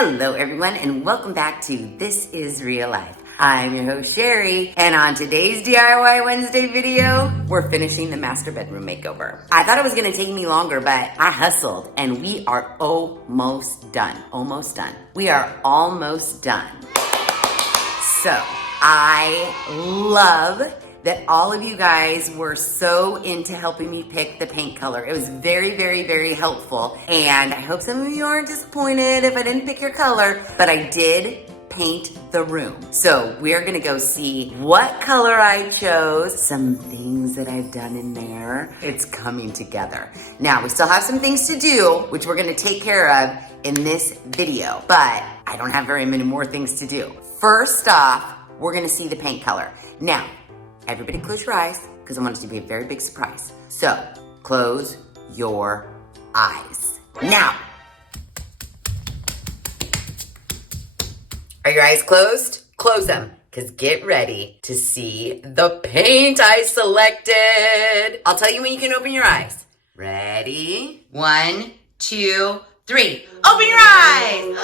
Hello everyone and welcome back to This Is Real Life. I'm your host Sheri, and on today's DIY Wednesday video, we're finishing the Master Bedroom Makeover. I thought it was gonna take me longer, but I hustled and we are almost done. Almost done. We are almost done. So, I love that all of you guys were so into helping me pick the paint color. It was very, very, very helpful. And I hope some of you aren't disappointed if I didn't pick your color, but I did paint the room. So we're gonna go see what color I chose, some things that I've done in there. It's coming together. Now, we still have some things to do, which we're gonna take care of in this video, but I don't have very many more things to do. First off, we're gonna see the paint color. Now, everybody close your eyes, because I want it to be a very big surprise. So, close your eyes. Now, are your eyes closed? Close them, because get ready to see the paint I selected. I'll tell you when you can open your eyes. Ready? 1, 2, 3. Open your eyes!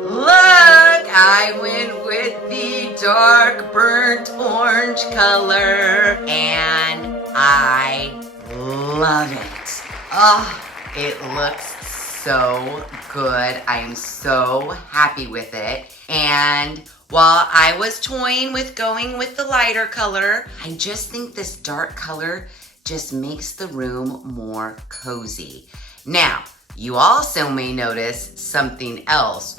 Look, I went with the dark burnt orange color and I love it. Oh, it looks so good. I'm so happy with it. And while I was toying with going with the lighter color, I just think this dark color just makes the room more cozy. Now, you also may notice something else.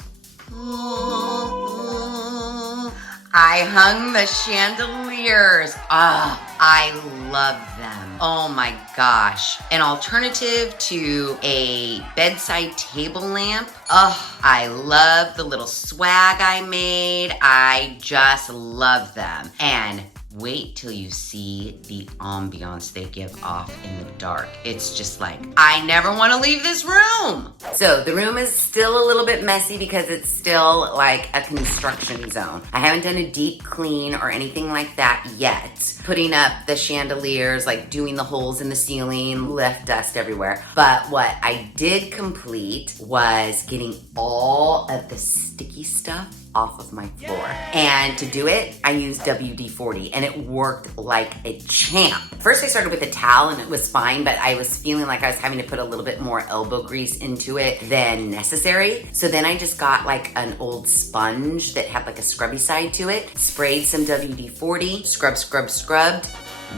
I hung the chandeliers. I love them. Oh my gosh. An alternative to a bedside table lamp. I love the little swag I made. I just love them. And wait till you see the ambiance they give off in the dark. It's just like, I never want to leave this room. So the room is still a little bit messy because it's still like a construction zone. I haven't done a deep clean or anything like that yet. Putting up the chandeliers, like doing the holes in the ceiling, left dust everywhere. But what I did complete was getting all of the sticky stuff off of my floor. And to do it, I used WD-40 and it worked like a champ. First I started with a towel and it was fine, but I was feeling like I was having to put a little bit more elbow grease into it than necessary. So then I just got like an old sponge that had like a scrubby side to it, sprayed some WD-40, scrubbed.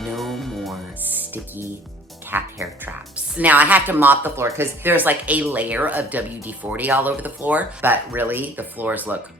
No more sticky cat hair traps. Now I have to mop the floor because there's like a layer of WD-40 all over the floor, but really the floors look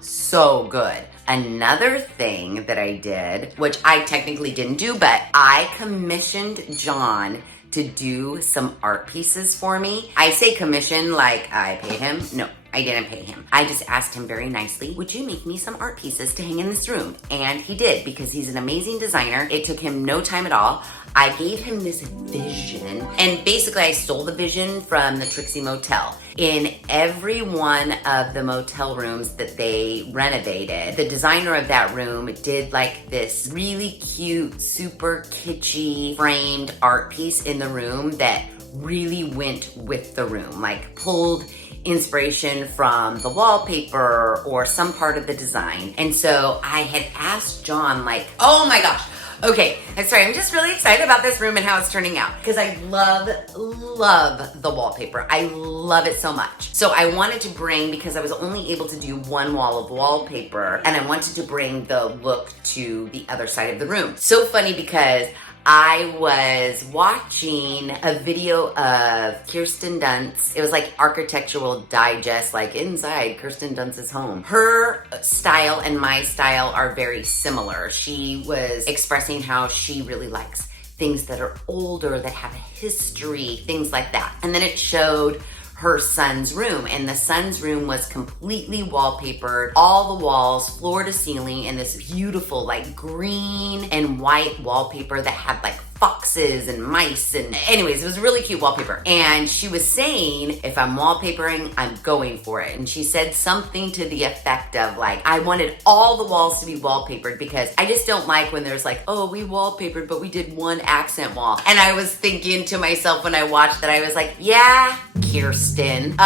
so good. Another thing that I did, which I technically didn't do, but I commissioned John to do some art pieces for me. I say commission like I paid him. No, I didn't pay him. I just asked him very nicely, would you make me some art pieces to hang in this room? And he did, because he's an amazing designer. It took him no time at all. I gave him this vision, and basically I stole the vision from the Trixie Motel. In every one of the motel rooms that they renovated, the designer of that room did like this really cute, super kitschy framed art piece in the room that really went with the room, like pulled inspiration from the wallpaper or some part of the design. And so I had asked John, like, oh my gosh, okay, I'm sorry, I'm just really excited about this room and how it's turning out because I love the wallpaper. I love it so much. So I wanted to bring, because I was only able to do one wall of wallpaper, and I wanted to bring the look to the other side of the room. So funny because I was watching a video of Kirsten Dunst. It was like Architectural Digest, like inside Kirsten Dunst's home. Her style and my style are very similar. She was expressing how she really likes things that are older, that have a history, things like that. And then it showed her son's room, and the son's room was completely wallpapered, all the walls, floor to ceiling, in this beautiful like green and white wallpaper that had like foxes and mice, and anyways, it was really cute wallpaper. And she was saying, if I'm wallpapering, I'm going for it. And she said something to the effect of like, I wanted all the walls to be wallpapered because I just don't like when there's like, oh, we wallpapered, but we did one accent wall. And I was thinking to myself when I watched that, I was like, yeah, Kirsten,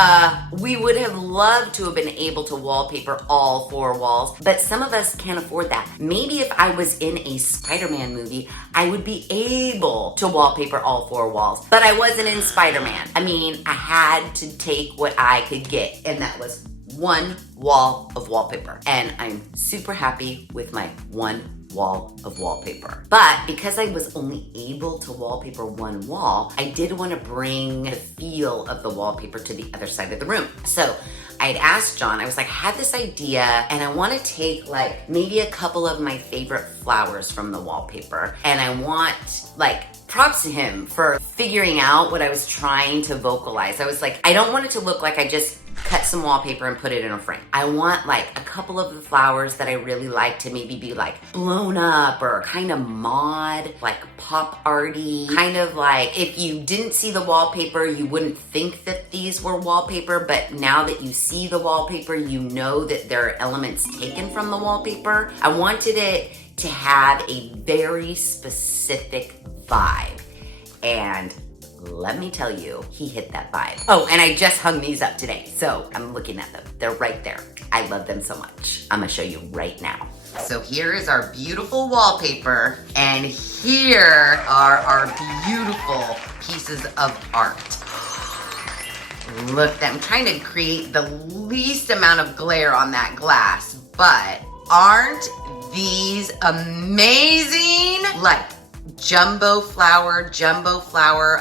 we would have loved to have been able to wallpaper all 4 walls, but some of us can't afford that. Maybe if I was in a Spider-Man movie, I would be able to wallpaper all 4 walls, but I wasn't in Spider-Man. I mean, I had to take what I could get, and that was 1 wall of wallpaper. And I'm super happy with my 1 wall of wallpaper. But because I was only able to wallpaper 1 wall, I did want to bring the feel of the wallpaper to the other side of the room. So I had asked John, I was like, I had this idea and I want to take like maybe a couple of my favorite flowers from the wallpaper, and I want like props to him for figuring out what I was trying to vocalize. I was like, I don't want it to look like I just cut some wallpaper and put it in a frame. I want like a couple of the flowers that I really like to maybe be like blown up or kind of mod, like pop arty, kind of like if you didn't see the wallpaper, you wouldn't think that these were wallpaper, but now that you see the wallpaper, you know that there are elements taken from the wallpaper. I wanted it to have a very specific vibe, and let me tell you, he hit that vibe. Oh, and I just hung these up today, so I'm looking at them. They're right there. I love them so much. I'm gonna show you right now. So here is our beautiful wallpaper, and here are our beautiful pieces of art. Look, I'm trying to create the least amount of glare on that glass, but aren't these amazing? Like, jumbo flower,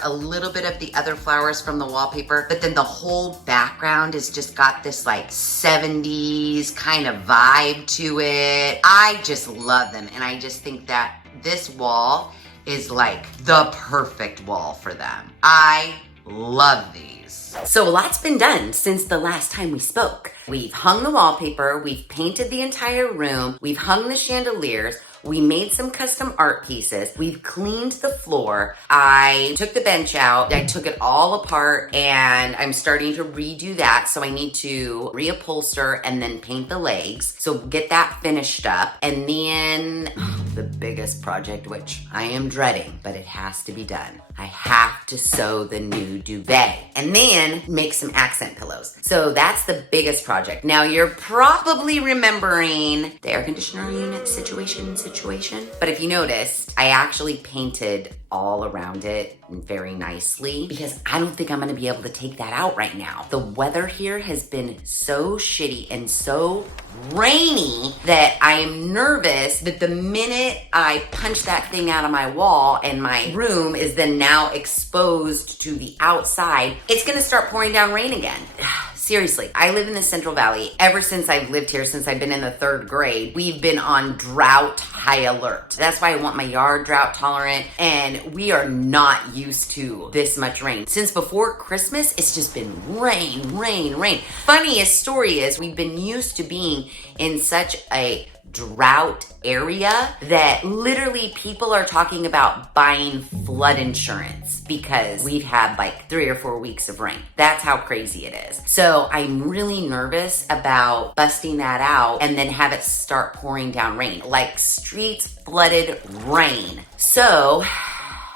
a little bit of the other flowers from the wallpaper, but then the whole background has just got this like 70s kind of vibe to it. I just love them, and I just think that this wall is like the perfect wall for them. I love these. So a lot's been done since the last time we spoke. We've hung the wallpaper, we've painted the entire room, we've hung the chandeliers, we made some custom art pieces. We've cleaned the floor. I took the bench out. I took it all apart, and I'm starting to redo that. So I need to reupholster and then paint the legs. So get that finished up. And then the biggest project, which I am dreading, but it has to be done. I have to sew the new duvet and then make some accent pillows. So that's the biggest project. Now you're probably remembering the air conditioner unit situation. But if you noticed, I actually painted all around it very nicely because I don't think I'm gonna be able to take that out right now. The weather here has been so shitty and so rainy that I am nervous that the minute I punch that thing out of my wall and my room is then now exposed to the outside, it's gonna start pouring down rain again. Seriously, I live in the Central Valley. Ever since I've lived here, since I've been in the 3rd grade, we've been on drought high alert. That's why I want my yard drought tolerant, and we are not used to this much rain. Since before Christmas, it's just been rain, rain, rain. Funniest story is we've been used to being in such a drought area that literally people are talking about buying flood insurance because we've had like 3 or 4 weeks of rain. That's how crazy it is. So I'm really nervous about busting that out and then have it start pouring down rain, like streets flooded rain. So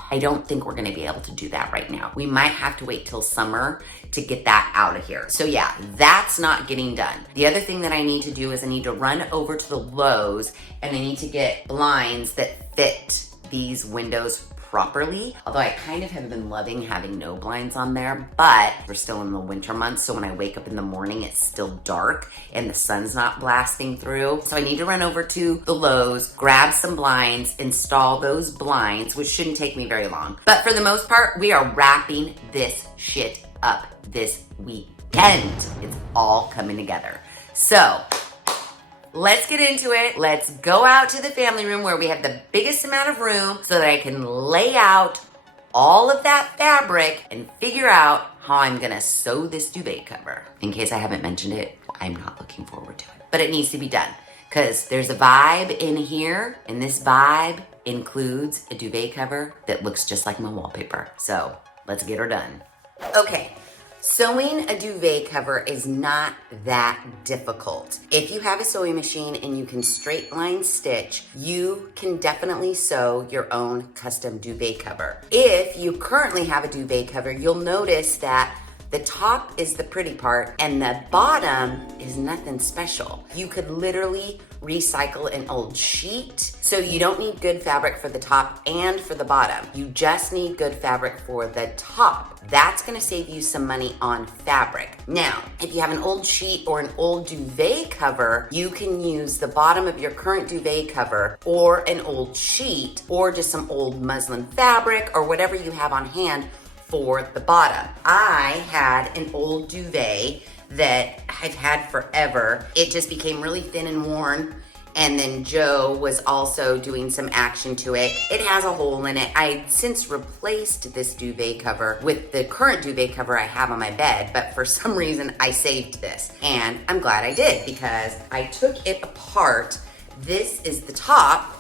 I don't think we're gonna be able to do that right now. We might have to wait till summer to get that out of here. So yeah, that's not getting done. The other thing that I need to do is I need to run over to the Lowe's and I need to get blinds that fit these windows properly. Although I kind of have been loving having no blinds on there, but we're still in the winter months, so when I wake up in the morning, it's still dark and the sun's not blasting through. So I need to run over to the Lowe's, grab some blinds, install those blinds, which shouldn't take me very long. But for the most part, we are wrapping this shit up this weekend. It's all coming together. So let's get into it. Let's go out to the family room where we have the biggest amount of room so that I can lay out all of that fabric and figure out how I'm gonna sew this duvet cover. In case I haven't mentioned it, I'm not looking forward to it, but it needs to be done because there's a vibe in here, and this vibe includes a duvet cover that looks just like my wallpaper. So let's get her done. Okay. Sewing a duvet cover is not that difficult. If you have a sewing machine and you can straight line stitch, you can definitely sew your own custom duvet cover. If you currently have a duvet cover, you'll notice that the top is the pretty part and the bottom is nothing special. You could literally recycle an old sheet. So you don't need good fabric for the top and for the bottom. You just need good fabric for the top. That's gonna save you some money on fabric. Now, if you have an old sheet or an old duvet cover, you can use the bottom of your current duvet cover or an old sheet or just some old muslin fabric or whatever you have on hand for the bottom. I had an old duvet that I've had forever. It just became really thin and worn. And then Joe was also doing some action to it. It has a hole in it. I've since replaced this duvet cover with the current duvet cover I have on my bed, but for some reason I saved this. And I'm glad I did because I took it apart. This is the top,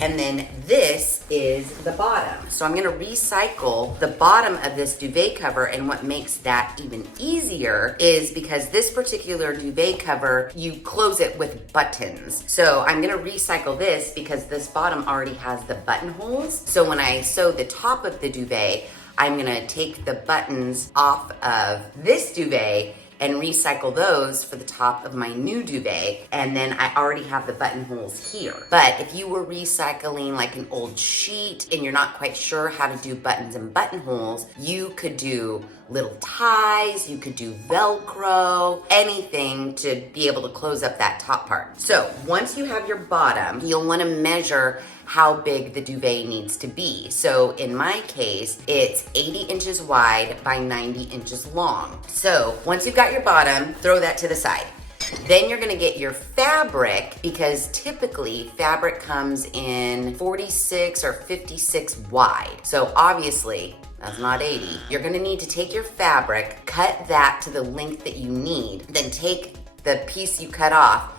and then this is the bottom. So I'm gonna recycle the bottom of this duvet cover, and what makes that even easier is because this particular duvet cover, you close it with buttons. So I'm gonna recycle this because this bottom already has the buttonholes. So when I sew the top of the duvet, I'm gonna take the buttons off of this duvet and recycle those for the top of my new duvet, and then I already have the buttonholes here. But if you were recycling like an old sheet and you're not quite sure how to do buttons and buttonholes, you could do little ties, you could do Velcro, anything to be able to close up that top part. So once you have your bottom, you'll wanna measure how big the duvet needs to be. So in my case, it's 80 inches wide by 90 inches long. So once you've got your bottom, throw that to the side. Then you're gonna get your fabric, because typically fabric comes in 46 or 56 wide. So obviously, that's not 80. You're gonna need to take your fabric, cut that to the length that you need, then take the piece you cut off,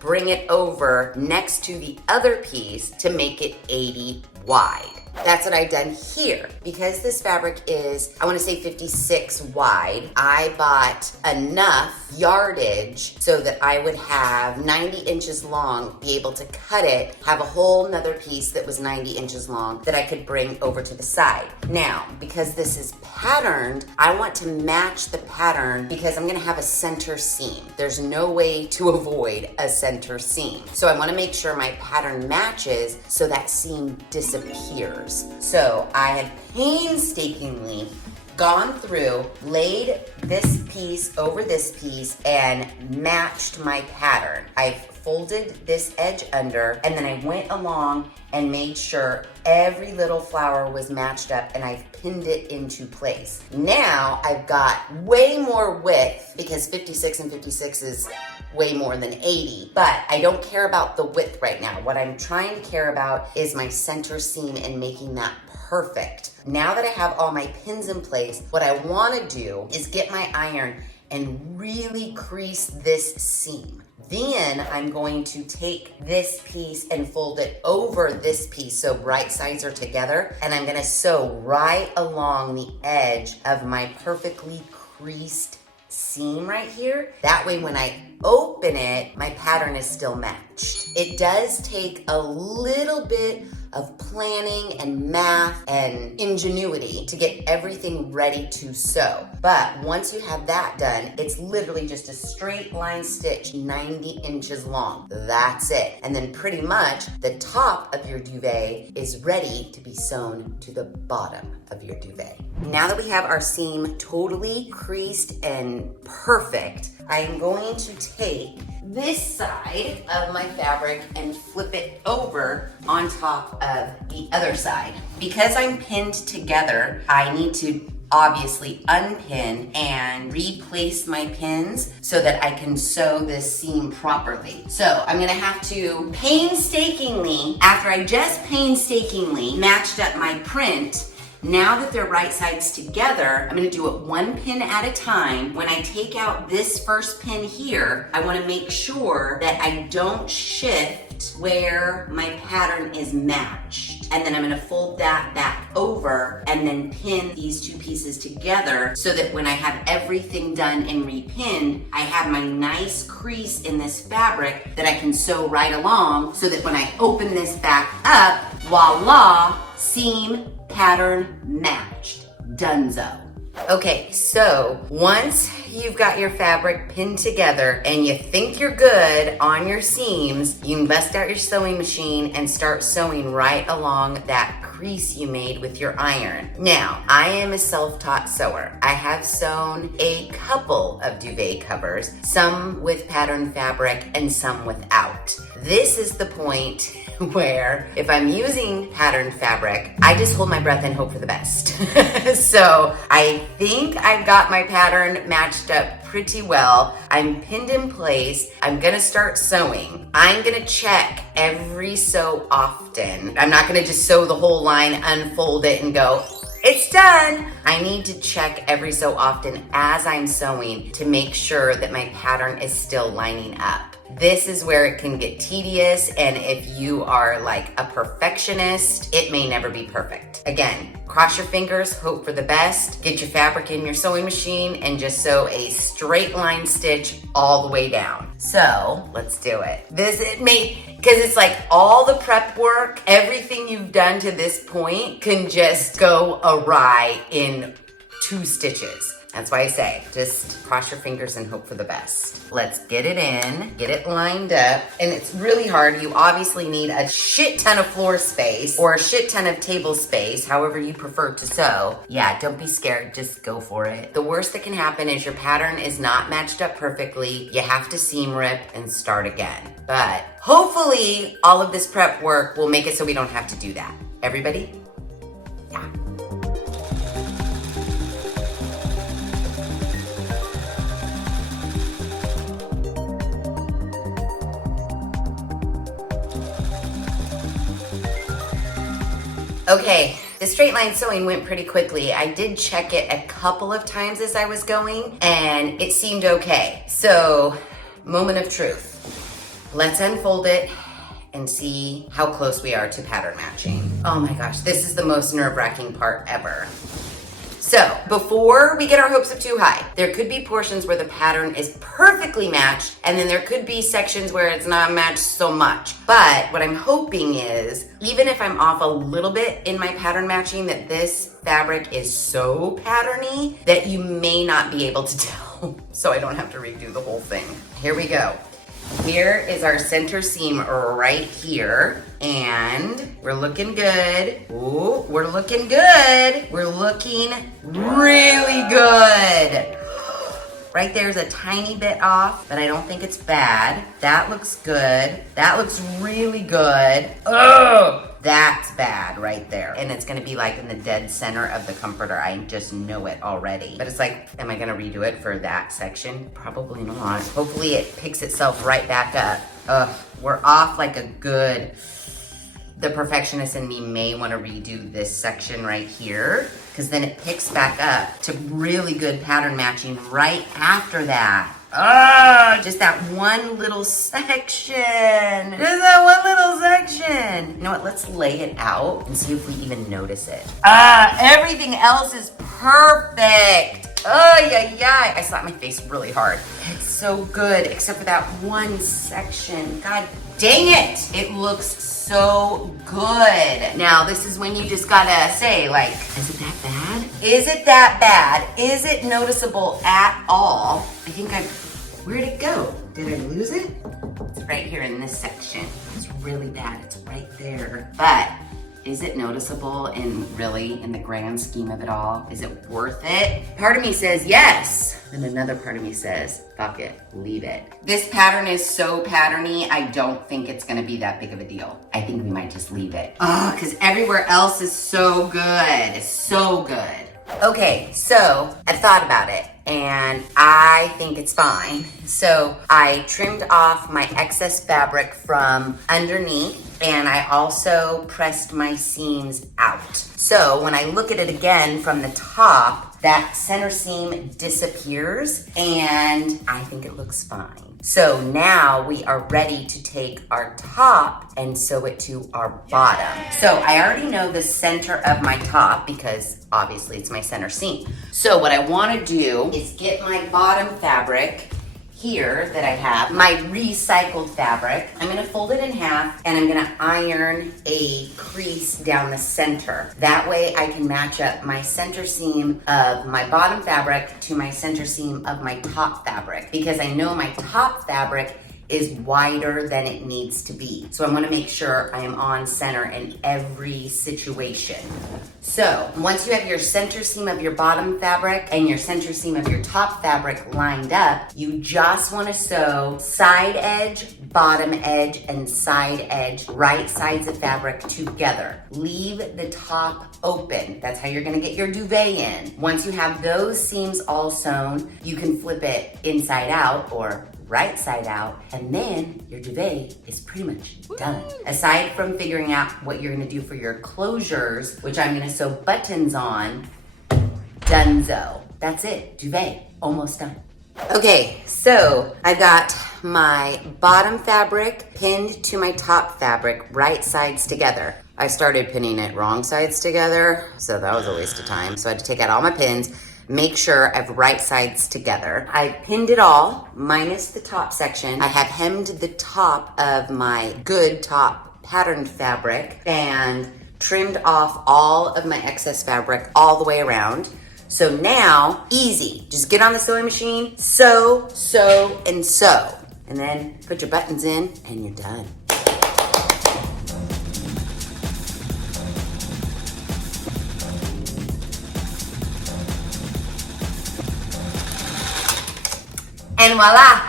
bring it over next to the other piece to make it 80 wide. That's what I've done here. Because this fabric is, I wanna say 56 wide, I bought enough yardage so that I would have 90 inches long, be able to cut it, have a whole nother piece that was 90 inches long that I could bring over to the side. Now, because this is patterned, I want to match the pattern because I'm gonna have a center seam. There's no way to avoid a center seam. So I wanna make sure my pattern matches so that seam disappears. So I had painstakingly gone through, laid this piece over this piece, and matched my pattern. I've folded this edge under, and then I went along and made sure every little flower was matched up, and I've pinned it into place. Now I've got way more width because 56 and 56 is way more than 80, but I don't care about the width right now. What I'm trying to care about is my center seam and making that perfect. Now that I have all my pins in place, what I wanna do is get my iron and really crease this seam. Then I'm going to take this piece and fold it over this piece so right sides are together, and I'm gonna sew right along the edge of my perfectly creased seam right here. That way when I open it, my pattern is still matched. It does take a little bit of planning and math and ingenuity to get everything ready to sew. But once you have that done, it's literally just a straight line stitch 90 inches long. That's it. And then pretty much the top of your duvet is ready to be sewn to the bottom of your duvet. Now that we have our seam totally creased and perfect, I'm going to take this side of my fabric and flip it over on top of the other side. Because I'm pinned together, I need to obviously unpin and replace my pins so that I can sew this seam properly. So I'm gonna have to painstakingly, after I just painstakingly matched up my print, now that they're right sides together, I'm gonna do it one pin at a time. When I take out this first pin here, I wanna make sure that I don't shift where my pattern is matched. And then I'm gonna fold that back over and then pin these two pieces together so that when I have everything done and repinned, I have my nice crease in this fabric that I can sew right along so that when I open this back up, voila, seam, pattern matched. Dunzo. Okay, so once you've got your fabric pinned together and you think you're good on your seams, you can bust out your sewing machine and start sewing right along that crease you made with your iron. Now, I am a self-taught sewer. I have sewn a couple of duvet covers, some with pattern fabric and some without. This is the point where if I'm using patterned fabric, I just hold my breath and hope for the best. So I think I've got my pattern matched up pretty well. I'm pinned in place. I'm gonna start sewing. I'm gonna check every so often. I'm not gonna just sew the whole line, unfold it and go, it's done. I need to check every so often as I'm sewing to make sure that my pattern is still lining up. This is where it can get tedious, and if you are like a perfectionist, it may never be perfect. Again, cross your fingers, hope for the best, get your fabric in your sewing machine, and just sew a straight line stitch all the way down. So let's do it. Because it's like all the prep work, everything you've done to this point can just go awry in 2 stitches. That's why I say, just cross your fingers and hope for the best. Let's get it in, get it lined up. And it's really hard. You obviously need a shit ton of floor space or a shit ton of table space, however you prefer to sew. Yeah, don't be scared, just go for it. The worst that can happen is your pattern is not matched up perfectly. You have to seam rip and start again. But hopefully all of this prep work will make it so we don't have to do that. Everybody? Yeah. Okay, the straight line sewing went pretty quickly. I did check it a couple of times as I was going, and it seemed okay. So, moment of truth. Let's unfold it and see how close we are to pattern matching. Oh my gosh, this is the most nerve-wracking part ever. So, before we get our hopes up too high, there could be portions where the pattern is perfectly matched, and then there could be sections where it's not matched so much. But what I'm hoping is, even if I'm off a little bit in my pattern matching, that this fabric is so patterny that you may not be able to tell, so I don't have to redo the whole thing. Here we go. Here is our center seam right here, and we're looking good. Ooh, we're looking good. We're looking really good. Right there's a tiny bit off, but I don't think it's bad. That looks good. That looks really good. Ugh! That's bad right there. And it's gonna be like in the dead center of the comforter. I just know it already. But it's like, am I gonna redo it for that section? Probably not. Hopefully it picks itself right back up. Ugh, we're off like a good, the perfectionist in me may wanna redo this section right here, because then it picks back up to really good pattern matching right after that. Just that one little section. Just that one little section. You know what, let's lay it out and see if we even notice it. Everything else is perfect. Oh, yeah. I slapped my face really hard. It's so good, except for that one section. God dang it. It looks so good. Now, this is when you just gotta say, like, is it that bad? Is it that bad? Is it noticeable at all? I think where'd it go? Did I lose it? It's right here in this section. It's really bad, it's right there. But is it noticeable in the grand scheme of it all? Is it worth it? Part of me says yes. And another part of me says, fuck it, leave it. This pattern is so patterny, I don't think it's gonna be that big of a deal. I think we might just leave it. Because everywhere else is so good, so good. Okay, so I thought about it and I think it's fine. So I trimmed off my excess fabric from underneath and I also pressed my seams out. So when I look at it again from the top, that center seam disappears, and I think it looks fine. So now we are ready to take our top and sew it to our bottom. So I already know the center of my top because obviously it's my center seam. So what I want to do is get my bottom fabric here that I have, my recycled fabric. I'm gonna fold it in half and I'm gonna iron a crease down the center. That way I can match up my center seam of my bottom fabric to my center seam of my top fabric, because I know my top fabric is wider than it needs to be. So I wanna make sure I am on center in every situation. So once you have your center seam of your bottom fabric and your center seam of your top fabric lined up, you just wanna sew side edge, bottom edge, and side edge, right sides of fabric together. Leave the top open. That's how you're gonna get your duvet in. Once you have those seams all sewn, you can flip it inside out or right side out, and then your duvet is pretty much done. Aside from figuring out what you're gonna do for your closures, which I'm gonna sew buttons on, donezo. That's it, duvet, almost done. Okay, so I got my bottom fabric pinned to my top fabric, right sides together. I started pinning it wrong sides together, so that was a waste of time. So I had to take out all my pins, make sure I have right sides together. I pinned it all, minus the top section. I have hemmed the top of my good top patterned fabric and trimmed off all of my excess fabric all the way around. So now, easy, just get on the sewing machine, sew, sew, and sew. And then put your buttons in and you're done. And voila,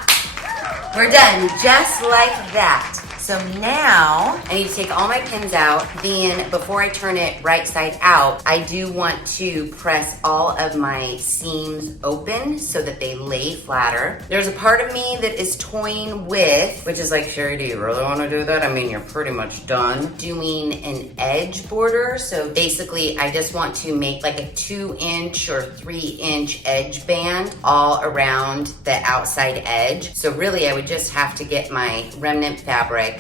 we're done, just like that. So now I need to take all my pins out. Then before I turn it right side out, I do want to press all of my seams open so that they lay flatter. There's a part of me that is toying with, which is like, Sheri, do you really want to do that? I mean, you're pretty much done. Doing an edge border. So basically I just want to make like a 2-inch or 3-inch edge band all around the outside edge. So really I would just have to get my remnant fabric,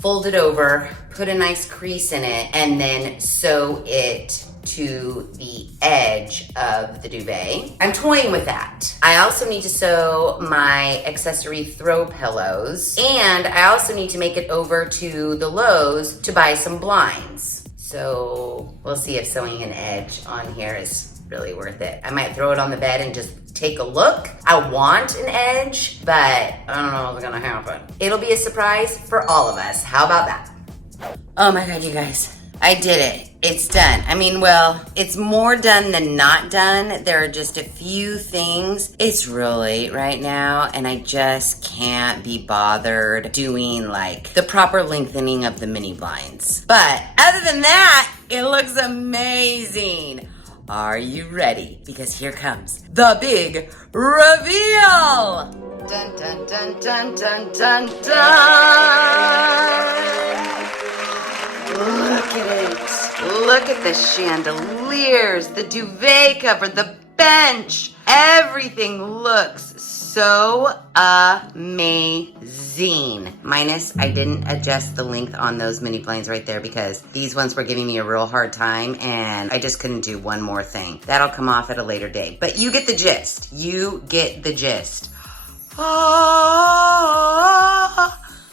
fold it over, put a nice crease in it, and then sew it to the edge of the duvet. I'm toying with that. I also need to sew my accessory throw pillows, and I also need to make it over to the Lowe's to buy some blinds. So we'll see if sewing an edge on here is really worth it. I might throw it on the bed and just take a look. I want an edge, but I don't know what's gonna happen. It'll be a surprise for all of us. How about that? Oh my God, you guys. I did it. It's done. I mean, well, it's more done than not done. There are just a few things. It's real late right now, and I just can't be bothered doing like the proper lengthening of the mini blinds. But other than that, it looks amazing. Are you ready? Because here comes the big reveal! Dun, dun, dun, dun, dun, dun, dun! Look at it. Look at the chandeliers, the duvet cover, the bench. Everything looks so amazing. Minus, I didn't adjust the length on those mini blinds right there because these ones were giving me a real hard time and I just couldn't do one more thing. That'll come off at a later date. But you get the gist. You get the gist.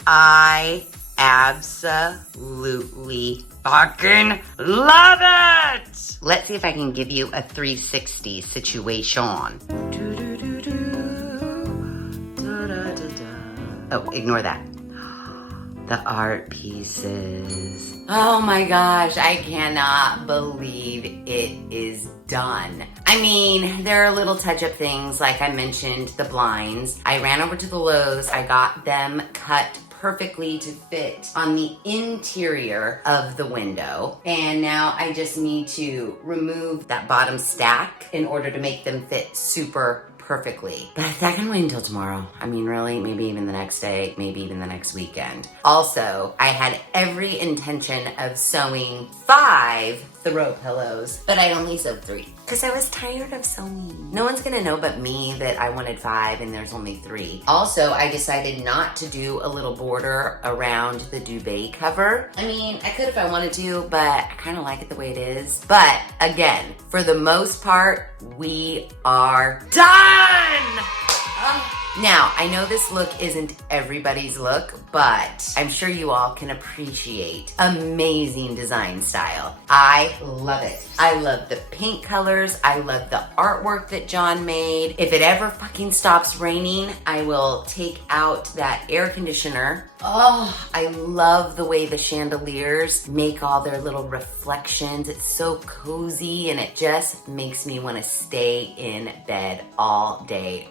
I absolutely fucking love it! Let's see if I can give you a 360 situation. Oh, ignore that. The art pieces. Oh my gosh, I cannot believe it is done. I mean, there are little touch-up things, like I mentioned, the blinds. I ran over to the Lowe's, I got them cut perfectly to fit on the interior of the window. And now I just need to remove that bottom stack in order to make them fit super perfectly. But that can wait until tomorrow. I mean, really, maybe even the next day, maybe even the next weekend. Also, I had every intention of sewing 5 throw pillows, but I only sewed 3 because I was tired of sewing. No one's gonna know but me that I wanted 5 and there's only 3. Also, I decided not to do a little border around the duvet cover. I mean, I could if I wanted to, but I kind of like it the way it is. But again, for the most part, we are done! Now, I know this look isn't everybody's look, but I'm sure you all can appreciate amazing design style. I love it. I love the paint colors. I love the artwork that John made. If it ever fucking stops raining, I will take out that air conditioner. Oh, I love the way the chandeliers make all their little reflections. It's so cozy and it just makes me want to stay in bed all day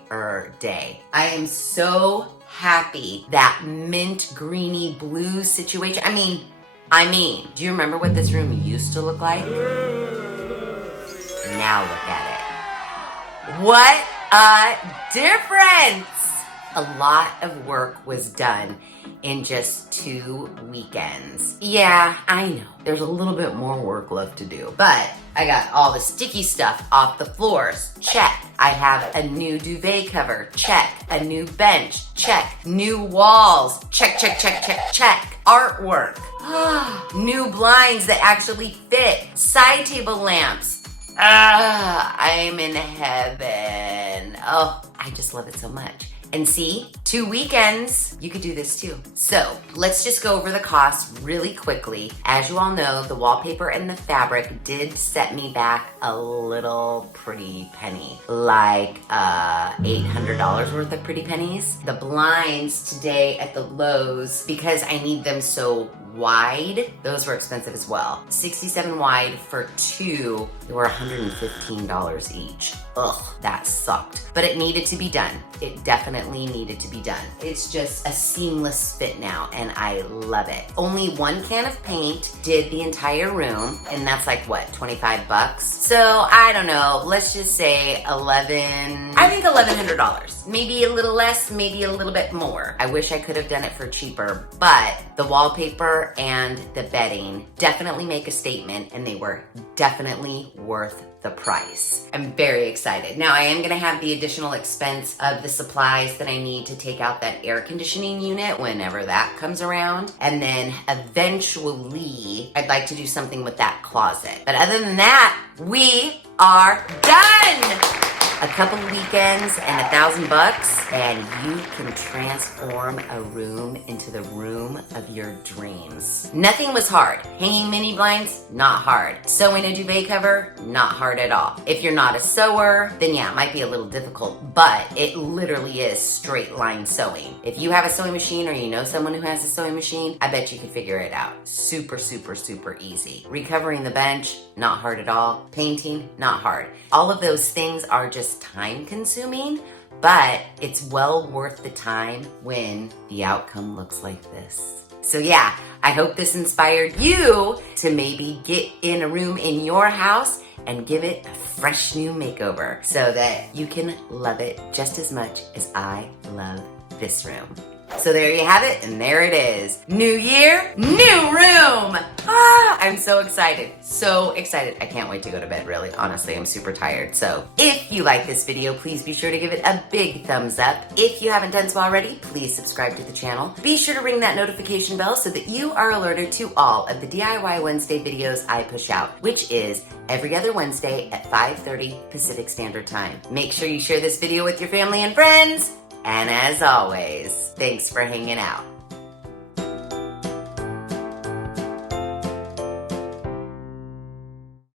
day. I am so happy that mint greeny blue situation. I mean, do you remember what this room used to look like? Now look at it. What a difference! A lot of work was done in just 2 weekends. Yeah, I know. There's a little bit more work left to do, but I got all the sticky stuff off the floors. Check. I have a new duvet cover. Check. A new bench. Check. New walls. Check, check, check, check, check. Artwork. New blinds that actually fit. Side table lamps. I'm in heaven. Oh, I just love it so much. And see, 2 weekends, you could do this too. So let's just go over the costs really quickly. As you all know, the wallpaper and the fabric did set me back a little pretty penny, like $800 worth of pretty pennies. The blinds today at the Lowe's, because I need them so wide, those were expensive as well. 67 wide for 2, they were $115 each. Ugh, that sucked. But it needed to be done. It definitely needed to be done. It's just a seamless fit now, and I love it. Only 1 can of paint did the entire room, and that's like, what, 25 bucks? So, I don't know, let's just say $1,100. Maybe a little less, maybe a little bit more. I wish I could have done it for cheaper, but the wallpaper and the bedding definitely make a statement, and they were definitely worth the price. I'm very excited. Now I am gonna have the additional expense of the supplies that I need to take out that air conditioning unit whenever that comes around. And then eventually I'd like to do something with that closet. But other than that, we are done! A couple weekends and $1,000 and you can transform a room into the room of your dreams. Nothing was hard. Hanging mini blinds, not hard. Sewing a duvet cover, not hard at all. If you're not a sewer, then yeah, it might be a little difficult, but it literally is straight line sewing. If you have a sewing machine or you know someone who has a sewing machine, I bet you could figure it out. Super, super, super easy. Recovering the bench, not hard at all. Painting, not hard. All of those things are just time consuming, but it's well worth the time when the outcome looks like this. So yeah, I hope this inspired you to maybe get in a room in your house and give it a fresh new makeover so that you can love it just as much as I love this room. So there you have it, and there it is. New year, new room! I'm so excited. So excited. I can't wait to go to bed, really. Honestly, I'm super tired. So if you like this video, please be sure to give it a big thumbs up. If you haven't done so already, please subscribe to the channel. Be sure to ring that notification bell so that you are alerted to all of the DIY Wednesday videos I push out, which is every other Wednesday at 5:30 Pacific Standard Time. Make sure you share this video with your family and friends. And as always, thanks for hanging out.